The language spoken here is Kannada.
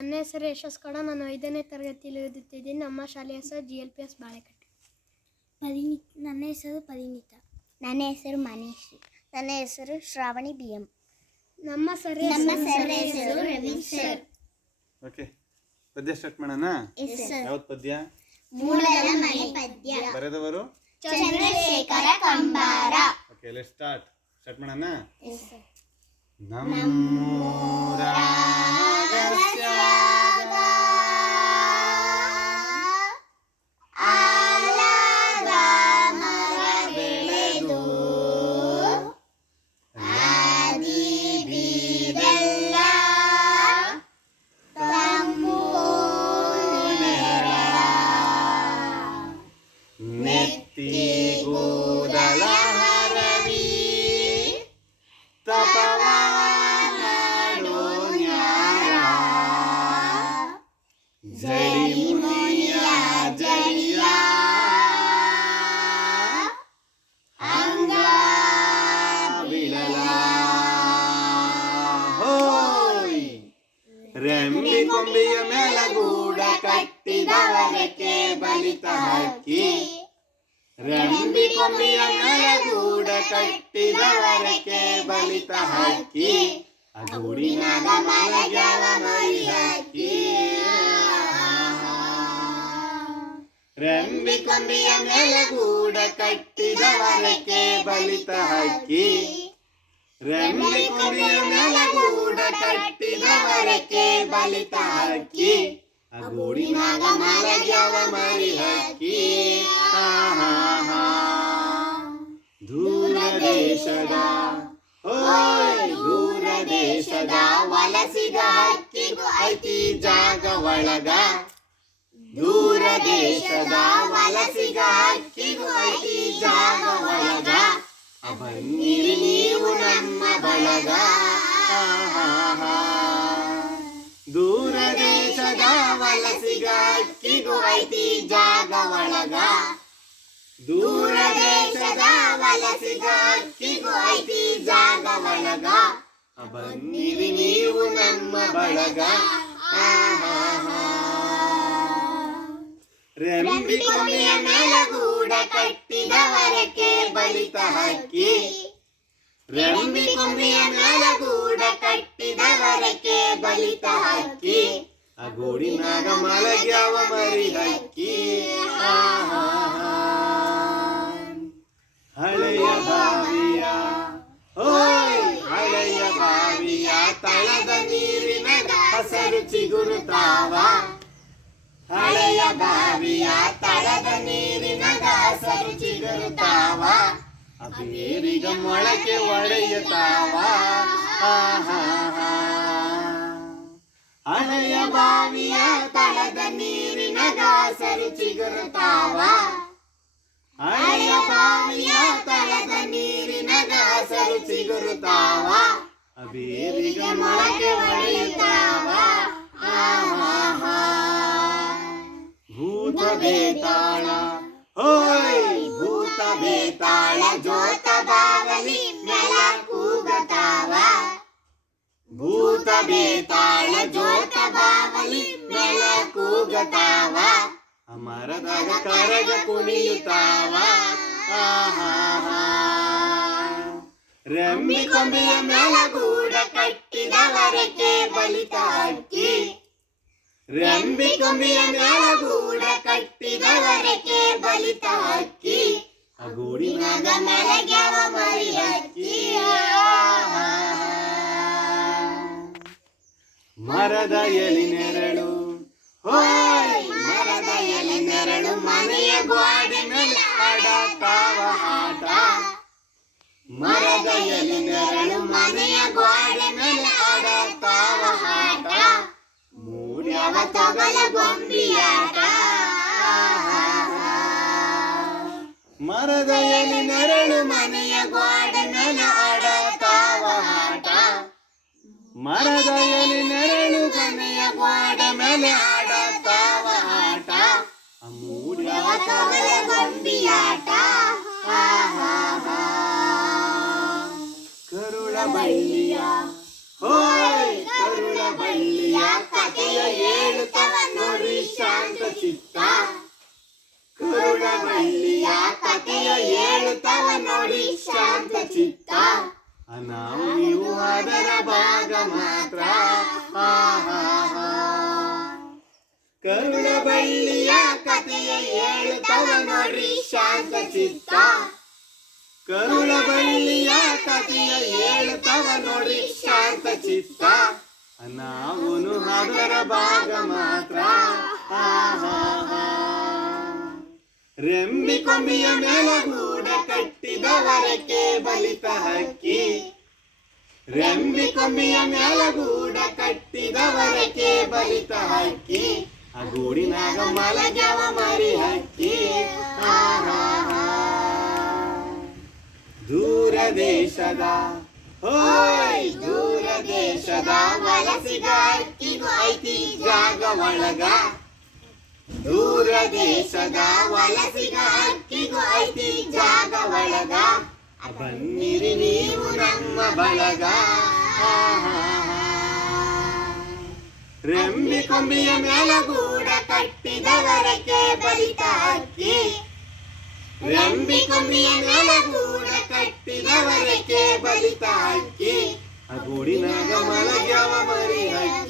ನನ್ನ ಹೆಸರು ಯಶಸ್ ಗೌಡ. ನಾನು 5ನೇ ತರಗತಿಯಲ್ಲಿ ಓದುತ್ತಿದ್ದೀನಿ. ನಮ್ಮ ಶಾಲೆಯ ಹೆಸರು GLPS ಬಾಳೆಕಟ್ಟಿ. ನನ್ನ ಹೆಸರು ಪರಿಣಿತ. ನನ್ನ ಹೆಸರು ಮನೀಶ್ರೀ. ನನ್ನ ಹೆಸರು ಶ್ರಾವಣಿ BM. ನಮ್ಮ ಸರ್ ಹೆಸರು ರವಿ ಸರ್. ಓಕೆ, ಪದ್ಯ ಸ್ಟಾರ್ಟ್ ಮಾಡೋಣ. ಯಾವ್ದು ಪದ್ಯ? ಮೂಲದ ಮನೆ ಪದ್ಯ. ಬರೆದವರು Chandrashekhar Kambar. Okay, let's start ಮಾಡೋಣ. ನಮ್ಮೂರ ಅಗಸ್ಯಾಗ ಆಲದ ಮರ ಬೆಳೆದು ರಾಗಿ ಬೀರೆಲ್ಲ ತಂಬು ನೆರಳ ನೆತ್ತಿ ಕೂದಲ ಹರವಿ ತಪವ ಮಾಡೋ ನ್ಯಾಯ ಜಡಿ ಮುನಿಯ ಜಡಿಯ ಅಂಗ ಬಿಳಲ ಹೋಯ್ ರೆಂಬಿ ಕೊಂಬಿಯ ಮೇಲಗೂಡ ಕಟ್ಟಿದವರಕ್ಕೆ ಬಲಿತ ಹಕ್ಕಿ. ರೆಂಬಿ ಕೊಂಬಿಯ ಮೇಲಗೂಡ ಕಟ್ಟಿದವರಕ್ಕೆ ಬಲಿತ ಹಕ್ಕಿ. ಅಗೂಡಿನಾಗ ಮಲಗ್ಯಾವ ಮರಿ ಹಕ್ಕಿ. ರೆಂಬಿ ಕೊಂಬಿಯ ಮೇಲಗೂಡ ಕಟ್ಟಿದವರಕ್ಕೆ ಬಲಿತ ಹಕ್ಕಿ. ರೆಂಬಿ ಕೊಂಬಿಯ ಮೇಲಗೂಡ ಕಟ್ಟಿದವರಕ್ಕೆ ಬಲಿತ ಹಕ್ಕಿ. ಅಗೂಡಿನಾಗ ಮಲಗ್ಯಾವ ಮರಿ ಹಕ್ಕಿ. ದೂರ ದೇಶದ ದೂರ ದೇಶದ ವಲಸಿಗ ಹಕ್ಕಿಗೂ ಐತಿ ಜಾಗ ಒಳಗ. ದೂರ ದೇಶದ ವಲಸಿಗ ಹಕ್ಕಿಗೂ ಐತಿ ಜಾಗ ಒಳಗ. ಬನ್ನಿರಿ ನೀವು ನಮ್ಮ ಬಳಗ. ದೂರ ದೇಶದ ವಲಸಿಗ ಹಕ್ಕಿಗೂ ಐತಿ ಜಾಗ ಒಳಗ. ದೂರ ದೇಶದ ವಲಸಿಗ ಹಕ್ಕಿಗೂ ಐತಿ ಜಾಗ ಒಳಗ. ಬನ್ನಿರಿ ನೀವು ನಮ್ಮ ಬಳಗ. ರೆಂಬಿ ಕೊಂಬಿಯ ಮೇಲಗೂಡ ಕಟ್ಟಿದವರಕ್ಕೆ ಬಲಿತ ಹಕ್ಕಿ. ರೆಂಬಿ ಕೊಂಬಿಯ ಮೇಲಗೂಡ ಕಟ್ಟಿದವರಕ್ಕೆ ಬಲಿತ ಹಕ್ಕಿ. ಅಗೂಡಿನಾಗ ಮಲಗ್ಯಾವ ಮರಿ ಹಕ್ಕಿ. ಹಳೆಯ ಬಾವಿಯ ಹಳೆಯ ಬಾವಿಯ ತಳದ ನೀರಿನ ಹಸರು ಚಿಗುರುತ್ತಾವ. ಹಳೆಯ ಬಾವಿಯ ತಳದ ನೀರಿನ ಹಸರು ಚಿಗುರುತ್ತಾವ. ಬೇರಿಗ ಮೊಳಕೆ ಒಡೆಯುತ್ತಾವ. ಹಳೆಯ ಬಾವಿಯ ತಳದ ನೀರಿನ ಹಸರು ಚಿಗುರುತ್ತಾವ. ಹಳೆಯ ಬಾವಿಯ ತಳದ ನೀರಿನ ಹಸರು ಚಿಗುರುತ್ತಾವ. ಬೇರಿಗ ಮೊಳಕೆ ಒಡೆಯುತ್ತಾವ. ಭೂತ ಬೇತಾಳ ಭೂತ ಬೇತಾಳ ಜೋತ ಬಾವಲಿ ನೆಲ ಕೂಗತಾವ. ಭೂತ ಬೇತಾಳ ಜೋತ ಬಾವಲಿ ನೆಲ ಕೂಗತಾವ. ಮರದಾಗ ಕರಗ ಕುಣಿಯುತ್ತಾವ. ರೆಂಬಿ ಕೊಂಬಿಯ ಮೇಲಗೂಡ ಕಟ್ಟಿದವರಕ್ಕೆ ಬಲಿತ ಹಕ್ಕಿ. ರೆಂಬಿ ಕೊಂಬಿಯ ಮೇಲಗೂಡ ಕಟ್ಟಿದವರಕ್ಕೆ ಬಲಿತ ಹಕ್ಕಿ. ಅಗೂಡಿನಾಗ ಮಲಗ್ಯಾವ ಮರಿ ಹಕ್ಕಿ. ಮರದ ಎಲಿ ನೆರಳು ಮರದ ಎಲಿ ನೆರಳು ಮನೆಯ ಗೋಡೆ ಮೇಲೆ ಆಡತಾವ ಆಟ. ಮರದ ಎಲಿ ನೆರಳು ಮನೆಯ ಗೋಡೆ ಮೇಲೆ ಆಡತಾವ ಆಟ. ಮೂಡ್ಯಾವ ತೊಗಲ ಗೊಂಬಿಯಾಟ. ಮರದ ಎಲಿ ನೆರಳು ಮನೆಯ ಗೋಡೆ ಮೇಲೆ ಆಡತಾವ ಆಟ. ಮರದ ಎಲಿ ನೆರಳು ಮನೆಯ ಗೋಡೆ ಮೇಲೆ ಆಡತಾವ ಆಟ. ಮೂಡ್ಯಾವ ತೊಗಲ ಗೊಂಬಿಯಾಟ. ಕರುಳ ಬಳ್ಳಿಯ ಕರುಳ ಬಳ್ಳಿಯ ಕಥೆಯ ಕರುಳ ಬಳ್ಳಿಯ ಕಥೆಯ ಹೇಳುತ್ತವ ನೋಡ್ರಿ ಶಾಂತ ಚಿತ್ತ. ಕರುಳ ಬಳ್ಳಿಯ ಕಥೆಯ ಹೇಳುತ್ತವ ನೋಡ್ರಿ ಶಾಂತ ಚಿತ್ತ. ನಾವುನು ಅದರ ಭಾಗ ಮಾತ್ರ. ರೆಂಬಿ ಕೊಂಬಿಯ ಮೇಲೆ ಗೂಡ ಕಟ್ಟಿದವರಕ್ಕೆ ಬಲಿತ ಹಕ್ಕಿ. ರೆಂಬಿ ಕೊಂಬಿಯ ಮೇಲೆ ಗೂಡ ಕಟ್ಟಿದವರಕ್ಕೆ ಬಲಿತ ಹಕ್ಕಿ. ಆ ಗೂಡಿನಾಗ ಮಲಗ್ಯಾವ ಮರಿ ಹಕ್ಕಿ. ದೂರ ದೇಶದ ಹೋಯ್ ದೂರ ದೇಶದ ವಲಸಿಗ ಹಕ್ಕಿಗೂ ಐತಿ ಜಾಗ ಒಳಗ. ದೂರ ದೇಶದ ವಲಸಿಗ ಹಕ್ಕಿಗೂ ಐತಿ ಜಾಗ ಒಳಗ. ಬನ್ನಿರಿ ನೀವು ನಮ್ಮ ಬಳಗ. ರೆಂಬಿ ಕೊಂಬಿಯ ಮೇಲೆ ಗೂಡ ಕಟ್ಟಿದವರಕ್ಕೆ ಬಲಿತ ಹಕ್ಕಿ. ರೆಂಬಿ ಕೊಂಬಿಯ ಮೇಲೆ ಗೂಡ ಕಟ್ಟಿದವರಕ್ಕೆ ಬಲಿತ ಹಕ್ಕಿ. ಆ ಗೂಡಿನಾಗ ಮಲಗ್ಯಾವ ಮರಿ ಹಕ್ಕಿ.